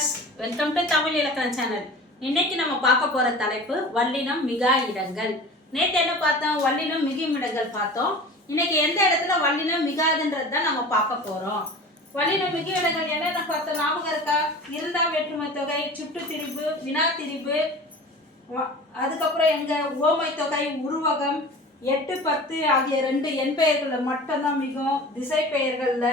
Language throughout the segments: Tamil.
வியூவர்ஸ் வெல்கம் டு தமிழ் இலக்கண சேனல் இன்னைக்கு நம்ம பார்க்க போற தலைப்பு வல்லினம் மிகா இடங்கள். நேற்று என்ன பார்த்தோம்? வல்லினம் மிகும் இடங்கள் பார்த்தோம். இன்னைக்கு எந்த இடத்துல வல்லினம் மிகாதுன்றது தான் நம்ம பார்க்க போறோம். வல்லினம் மிகு இடங்கள் என்னென்ன பார்த்தோம்? ஞாபகம் இருக்கா? இருந்தா வேற்றுமை தொகை சுட்டு திரிபு வினா திரிபு அதுக்கப்புறம் எங்க ஓமை தொகை உருவகம் எட்டு பத்து ஆகிய ரெண்டு எண் பெயர்களில் மட்டும்தான் மிகும். திசை பெயர்களில்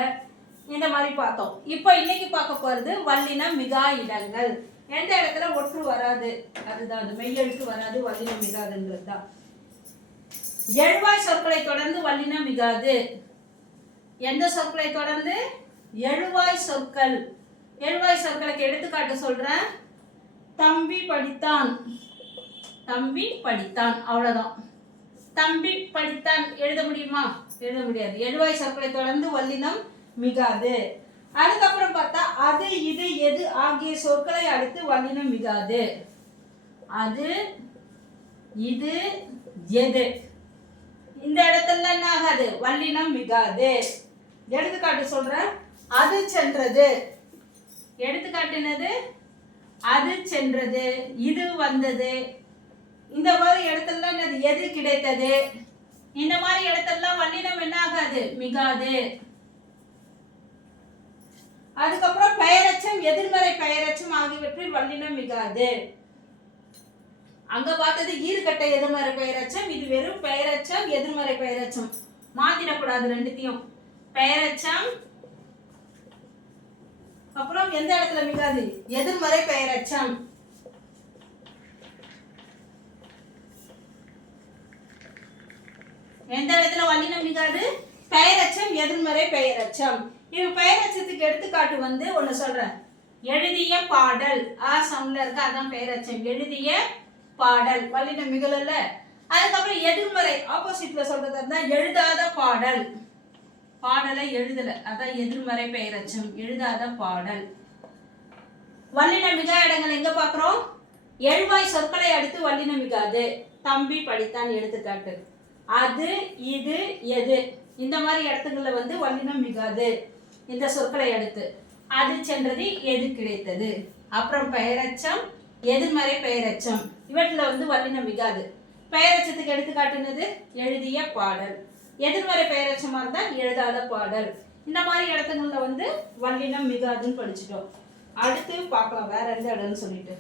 இந்த மாதிரி பார்த்தோம். இப்போ இன்னைக்கு பார்க்க போறது வல்லினம் மிகா இடங்கள். எந்த இடத்துல ஒற்று வராது? அதுதான் அது மெய்யெழுத்து வராது வல்லினம் மிகாதுங்கிறது தான். எழுவாய் சொற்களை தொடர்ந்து வல்லினம் மிகாது. எந்த சொற்களை தொடர்ந்து? எழுவாய் சொற்கள். எழுவாய் சொற்களுக்கு எடுத்துக்காட்டு சொல்றேன். தம்பி படித்தான். தம்பி படித்தான். அவ்வளோதான் தம்பி படித்தான். எழுத முடியுமா? எழுத முடியாது. எழுவாய் சொற்களை தொடர்ந்து வல்லினம் மிகாது. அதுக்கப்புறம் பார்த்தா அது இது எது ஆகிய சொற்களை அடுத்து வல்லினம் மிகாது. அது இது எது. இந்த இடத்துல என்ன ஆகாது? வல்லினம் மிகாது. எடுத்துக்காட்டு சொல்றேன். அது சென்றது. எடுத்துக்காட்டுனது அது சென்றது. இது வந்தது. இந்த மாதிரி இடத்துல என்னது? எது கிடைத்தது? இந்த மாதிரி இடத்துலலாம் வல்லினம் என்ன ஆகாது? மிகாது. அதுக்கப்புறம் பெயரச்சம் எதிர்மறை பெயரச்சம் ஆகியவற்றில் வல்லினம் மிகாது. அங்க பார்த்தது ஈர்கட்ட எதிர்மறை பெயரச்சம் இது வெறும் பெயரச்சம் எதிர்மறை பெயரச்சம். மாத்திடக்கூடாது ரெண்டுத்தையும். பெயரச்சம் அப்புறம் எந்த இடத்துல மிகாது? எதிர்மறை பெயரச்சம். எந்த இடத்துல வல்லினம் மிகாது? பெயரச்சம் எதிர்மறை பெயரச்சம். இது பெயரச்சத்துக்கு எடுத்துக்காட்டு வந்து ஒன்று சொல்கிறேன் எழுதிய பாடல். ஆ சவுண்ட்ல இருக்கு? அதான் பெயரச்சம். எழுதிய பாடல். வல்லினம் மிகலல்ல. அதுக்கப்புறம் எதிர்மறை ஆப்போசிட்ல சொல்றது தான் எழுதாத பாடல். பாடலை எழுதல. அதான் எதிர்மறை பெயரச்சம். எழுதாத பாடல். வல்லினமிகா இடங்கள் எங்க பார்க்குறோம் எழுவாய் சொற்களை அடுத்து வல்லின மிகாது தம்பி படித்தான் எடுத்துக்காட்டு. அது இது எது. இந்த மாதிரி இடத்துங்கள்ல வந்து வல்லினம் மிகாது இந்த சொற்களை அடுத்து. அது சென்றது எது கிடைத்தது? அப்புறம் பெயரச்சம் எதிர்மறை பெயரச்சம். இவற்றில் வந்து வல்லினம் மிகாது. பெயரச்சத்துக்கு எடுத்துக்காட்டுனது எழுதிய பாடல். எதிர்மறை பெயரச்சமாக இருந்தால் எழுதாத பாடல். இந்த மாதிரி இடத்துங்களில் வந்து வல்லினம் மிகாதுன்னு படிச்சுட்டோம். அடுத்து பார்க்கலாம் வேற எந்த இடம்னு சொல்லிட்டு.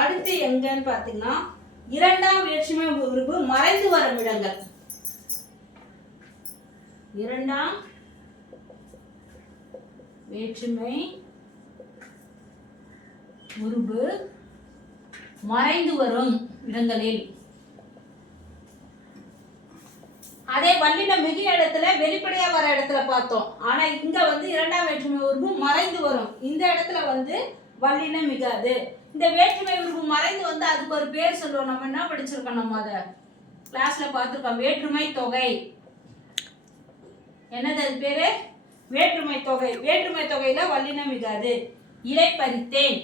அடுத்து எங்கன்னு பார்த்தீங்கன்னா இரண்டாம் வேற்றுமை உறுப்பு மறைந்து வரும் இடங்கள். இரண்டாம் வேற்றுமை உருவு மறைந்து வரும் இடங்களில். அதே வல்லினம் மிகு இடத்துல வெளிப்படையா வர இடத்துல பார்த்தோம். ஆனா இங்க வந்து இரண்டாம் வேற்றுமை உருவு மறைந்து வரும். இந்த இடத்துல வந்து வல்லினம் மிகாது. இந்த வேற்றுமை உருவு மறைந்து வந்து அதுக்கு ஒரு பேர் சொல்லுவோம். நம்ம என்ன படிச்சிருக்கோம்? நம்ம அதை கிளாஸ்ல பார்த்துருக்கோம். வேற்றுமை தொகை. என்னது அது பேரு? வேற்றுமை தொகை. வேற்றுமை தொகையில வல்லினம் மிகாது இலை பறித்தேன்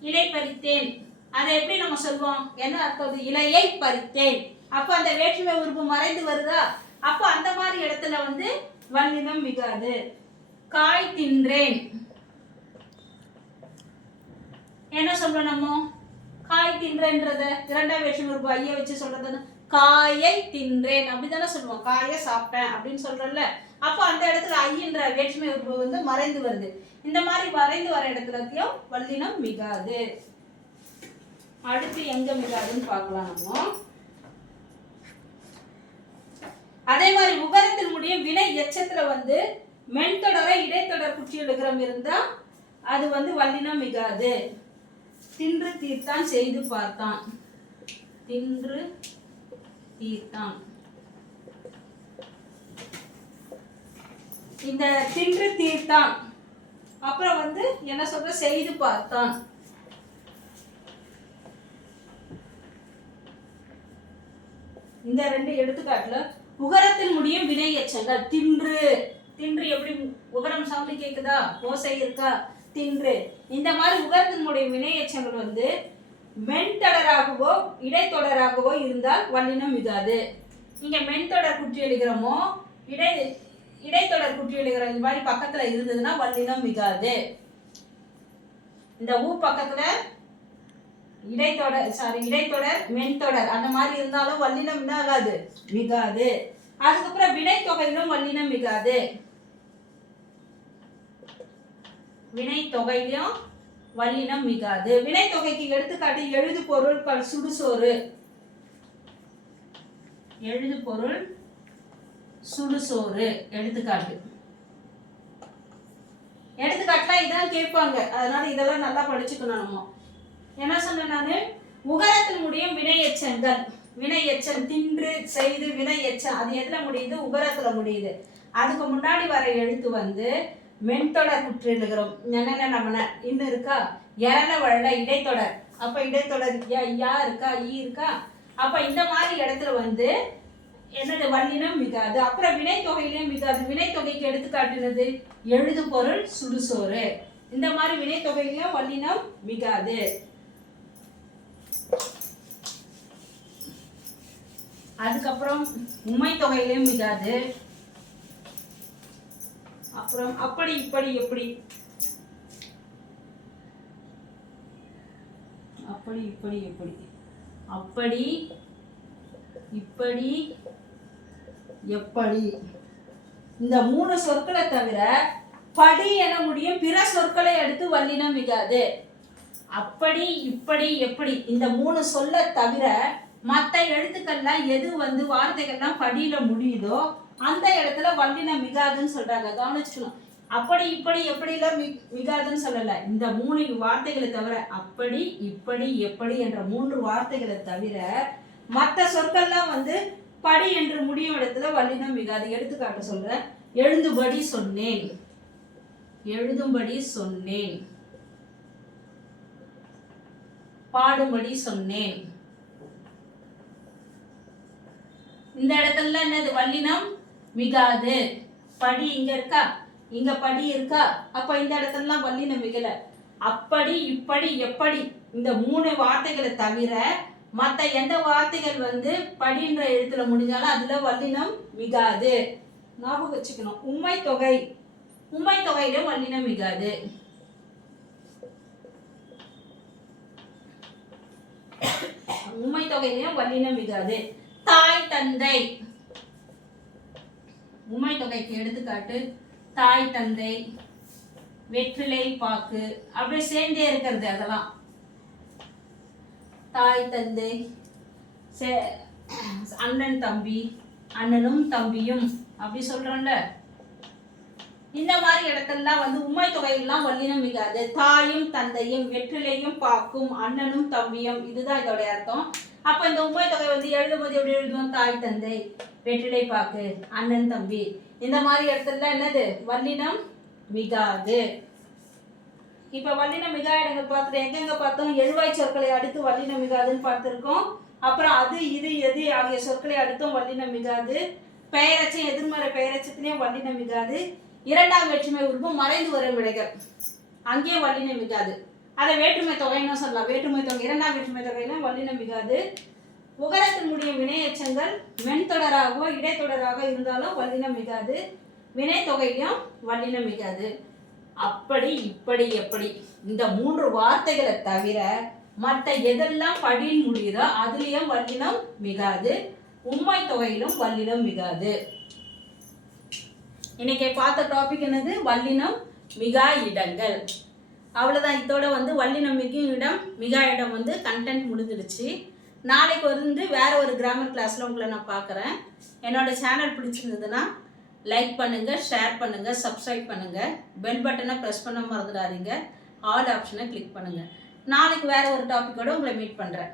இலை பறித்தேன் அதை எப்படி நம்ம சொல்வோம் என்ன அர்த்தம் இலையை பறித்தேன். அப்ப அந்த வேற்றுமை உறுப்பு மறைந்து வருதா? அப்ப அந்த மாதிரி இடத்துல வந்து வல்லினம் மிகாது காய் தின்றேன். என்ன சொல்றோம் நம்ம? காய் தின்றேன்றத. இரண்டாம் வேற்றுமை உறுப்பு ஐய வச்சு சொல்றது காயை தின்றேன். அப்படிதானே சொல்லுவோம். காயை சாப்பிட்டேன் அப்படின்னு சொல்றோம்ல. அப்போ அந்த இடத்துல ஐயன்ற வேற்றுமை உறுப்பு வந்து மறைந்து வருது. இந்த மாதிரி மறைந்து வர இடத்துலத்தையும் வல்லினம் மிகாது. அடுத்து எங்க மிகாதுன்னு பார்க்கலாம் நம்ம. அதே மாதிரி உகரத்தில் முடியும் வினை எச்சத்துல வந்து மென்தொடர இடைத்தொடர் குற்றி எழுகிறம் இருந்தா அது வந்து வல்லினம் மிகாது. தின்று தீர்த்தான் செய்து பார்த்தான். தின்று தீர்த்தான். இந்த தின்று தீர்த்தான். அப்புறம் வந்து என்ன சொல்ற? செய்து பார்த்தான். இந்த ரெண்டு எடுத்துக்காட்டுல உகரத்தில் முடியும் வினை எச்சங்கள் தின்று. தின்று எப்படி உகரம் சாப்பிட்டு கேக்குதா? ஓசை இருக்கா? தின்று. இந்த மாதிரி உகரத்தினுடைய முடியும் வினை எச்சங்கள் வந்து மென்தொடராகவோ இடைத்தொடராகவோ இருந்தால் வல்லினம் மிகாது. இங்கே மென்தொடர் குற்றி எழுகிறோமோ இடை இடைத்தொடர் குற்றி எழுகிற இந்த மாதிரி பக்கத்தில் இருந்ததுன்னா வல்லினம் மிகாது. இந்த ஊ பக்கத்தில் இடைத்தொடர் சாரி இடைத்தொடர் மென்தொடர் அந்த மாதிரி இருந்தாலும் வல்லினம் என்ன ஆகாது? மிகாது. அதுக்கப்புறம் வினைத்தொகையிலும் வல்லினம் மிகாது. வினை வினைத்தொகையிலும் வல்லினம் மிகாது. வினைத்தொகைக்கு எடுத்துக்காட்டு எழுது பொருள் க- சுடுசோறு. எழுது பொருள் சுடுசோறு எடுத்துக்காட்டு. எடுத்துக்காட்டுலாம் இதான் கேட்பாங்க. அதனால இதெல்லாம் நல்லா படிச்சுக்கணும் நம்ம. என்ன சொன்னேன் நானு? உகரத்தில் முடியும் வினை எச்சங்கள் வினை எச்சம் தின்று செய்து வினை எச்சம் அது எதுல முடியுது? உகரத்துல முடியுது. அதுக்கு முன்னாடி வர எழுத்து வந்து மென்தொடர் குற்றிழுகிறோம் என்னென்ன நம்ம இன்னும் இருக்கா? எரண வழல இடைத்தொடர் அப்ப இடைத்தொடர் யா யா இருக்கா? ஈ இருக்கா? அப்ப இந்த மாதிரி இடத்துல வந்து என்னது? வல்லினம் மிகாது. அப்புறம் வினைத்தொகையிலையும் மிகாது. வினைத்தொகைக்கு எடுத்துக்காட்டுனது எழுது பொருள் சுடுசோறு. இந்த மாதிரி வினைத்தொகையிலையும் வல்லினம் மிகாது. அதுக்கப்புறம் உண்மை தொகையிலையும் மிகாது. அப்புறம் அப்படி இப்படி எப்படி? அப்படி இப்படி எப்படி? அப்படி இப்படி எப்படி? இந்த மூணு சொற்களை தவிர படி என முடியும் பிற சொற்களை எடுத்து வல்லினம் மிகாது அப்படி இப்படி எப்படி? இந்த மூணு சொல்ல தவிர மற்ற எழுத்துக்கள்லாம் எது வந்து வார்த்தைகள்லாம் படியில முடியுதோ அந்த இடத்துல வல்லினம் மிகாதுன்னு சொல்றாங்க. கவனிச்சுக்கணும். அப்படி இப்படி எப்படிலாம் மி மிகாதுன்னு சொல்லல. இந்த மூணு வார்த்தைகளை தவிர அப்படி இப்படி எப்படி என்ற மூன்று வார்த்தைகளை தவிர மற்ற சொற்கள்லாம் வந்து படி என்று முடியும் இடத்துல வல்லினம் மிகாது. எடுத்துக்காட்டு சொல்றேன். எழுதும்படி சொன்னேன். எழுதும்படி சொன்னேன். பாடும்படி சொன்னேன். இந்த இடத்துல என்னது? வல்லினம் மிகாது. படி இங்க இருக்கா? இங்க படி இருக்கா? அப்ப இந்த இடத்துலலாம் வல்லினம் மிகல. அப்படி இப்படி எப்படி? இந்த மூணு வார்த்தைகளை தவிர மத்த எந்த வார்த்தைகள் வந்து படின்ற எழுத்துல முடிஞ்சாலும் அதுல வல்லினம் மிகாது. ஞாபகம் வச்சுக்கணும். உண்மை தொகை. உண்மை தொகையில வல்லினம் மிகாது. உண்மை தொகையிலும் வல்லினம் மிகாது. தாய் தந்தை. உண்மை தொகைக்கு எடுத்துக்காட்டு தாய் தந்தை வெற்றிலை பாக்கு அப்படியே சேர்ந்தே இருக்கிறது அதெல்லாம். தாய் தந்தை சே- அண்ணன் தம்பி அண்ணனும் தம்பியும் அப்படி சொல்றோம்ல. இந்த மாதிரி இடத்துலலாம் வந்து உண்மை தொகையெல்லாம் வல்லினம் மிகாது தாயும் தந்தையும் வெற்றிலையும் பாக்கும் அண்ணனும் தம்பியும் இதுதான் இதோடைய அர்த்தம். அப்ப இந்த உண்மை தொகை வந்து எழுதும்போது எப்படி எழுதுவோம்? தாய் தந்தை. வெற்றிலை பாக்கு. அண்ணன் தம்பி. இந்த மாதிரி இடத்துல என்னது? வல்லினம் மிகாது. இப்ப வல்லினம் மிகா இடங்கள் பார்த்துட்டு எங்கெங்க பார்த்தோம்? எழுவாய் சொற்களை அடுத்து வல்லினம் மிகாதுன்னு பார்த்துருக்கோம். அப்புறம் அது இது எது ஆகிய சொற்களை அடுத்தும் வல்லினம் மிகாது. பெயரச்சம் எதிர்மறை பெயரச்சத்திலையும் வல்லினம் மிகாது. இரண்டாம் வேற்றுமை உருவம் மறைந்து வரும் விடைகள். அங்கேயும் வல்லினம் மிகாது. அதை வேற்றுமை தொகைன்னு சொல்லலாம். வேற்றுமை தொகை இரண்டாம் வேற்றுமை தொகையிலும் வல்லினம் மிகாது. உகரத்தில் முடியும் மென்தொடராகவோ இடைத்தொடராக இருந்தாலும் வல்லினம் மிகாது. வினைத்தொகையும் வல்லினம் மிகாது. அப்படி இப்படி எப்படி? இந்த மூன்று வார்த்தைகளை தவிர மற்ற எதெல்லாம் படின்னு முடியுதோ அதுலேயும் வல்லினம் மிகாது. உண்மை தொகையிலும் வல்லினம் மிகாது. இன்னைக்கு பார்த்த டாபிக் என்னது? வல்லினம் மிகா இடங்கள். அவ்வளோதான் இதோட வந்து வல்லினம் மிகும் இடம் மிகா இடம் வந்து கண்டென்ட் முடிஞ்சிடுச்சு. நாளைக்கு வந்து வேற ஒரு கிராமர் கிளாஸில் உங்களை நான் பார்க்குறேன். என்னோட சேனல் பிடிச்சிருந்ததுன்னா லைக் பண்ணுங்கள் ஷேர் பண்ணுங்கள் சப்ஸ்கிரைப் பண்ணுங்கள் பெல் பட்டனை ப்ரெஸ் பண்ண மறந்துடாதீங்க. ஆல் ஆப்ஷனை கிளிக் பண்ணுங்கள் நாளைக்கு வேற ஒரு டாப்பிக்கோட உங்களை மீட் பண்ணுறேன்